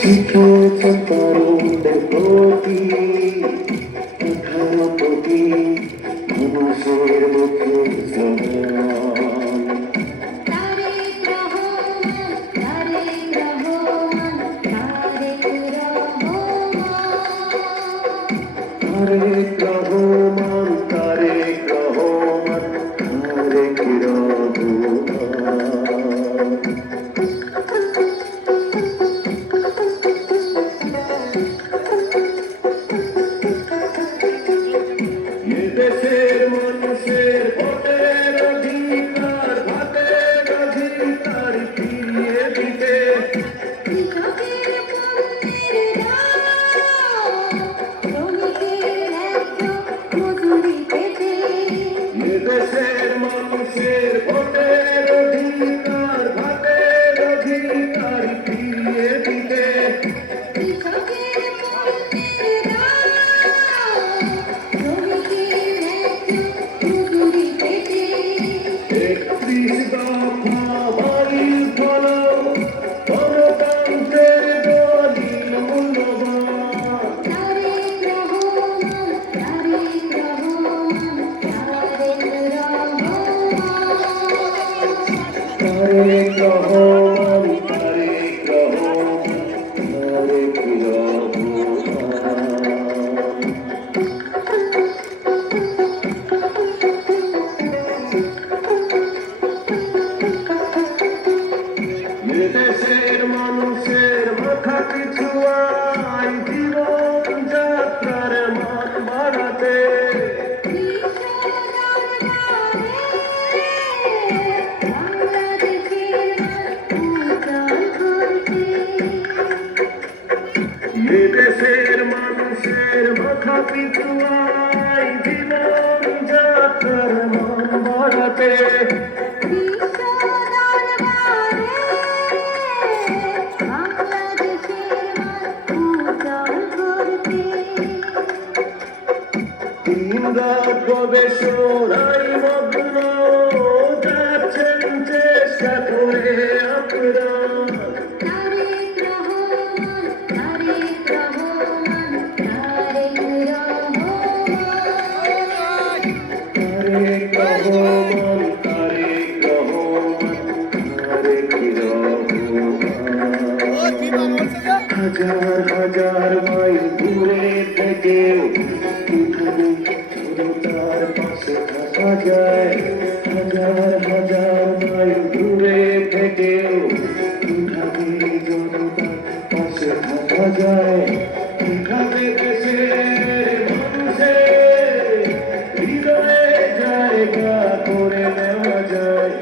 শিখেছেন তরুণদের প্রতি উঠার প্রতি মানুষের মুখে শ্রমণ তারেক রহমান তারেক রহমান তারেক রহমান দেশের মানুষের ভোটের অধিকার ভাতের অধিকার ফিরিয়ে দিতে দেশের মানুষের ভোটের অধিকার ভাতের অধিকার ফিরিয়ে দিতে 31 দফা বাড়ির ফলক গণতন্ত্রের দলিল মূল্যবান তারেক রহমান তারেক দেশের মানুষের মাথা পিছু আয় জীবন যাত্রার মান বাড়াতে দেশের মানুষের মাথা পিছু আয় জীবন যাত্রার মান বাড়াতে গবেষণায় মগ্ন যাচ্ছেন চেষ্টা করে আপনারা তারেক রহমান তারেক রহমান হাজার হাজার মাইল দূরে থেকে তার পাশে থাকা যায় হাজার হাজার মাইল দূরে থেকে কিভাবে জনতার পাশে থাকা যায় কিভাবে দেশের মানুষের হৃদয়ে জায়গা করে নেওয়া যায়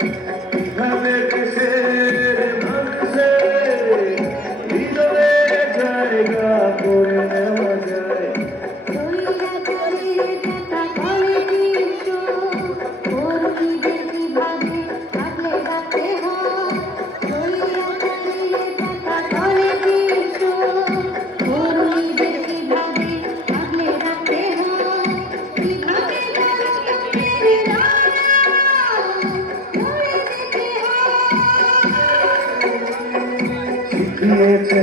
কিভাবে দেশের মানুষের হৃদয়ে জায়গা করে নেওয়া যায় শিখিয়েছে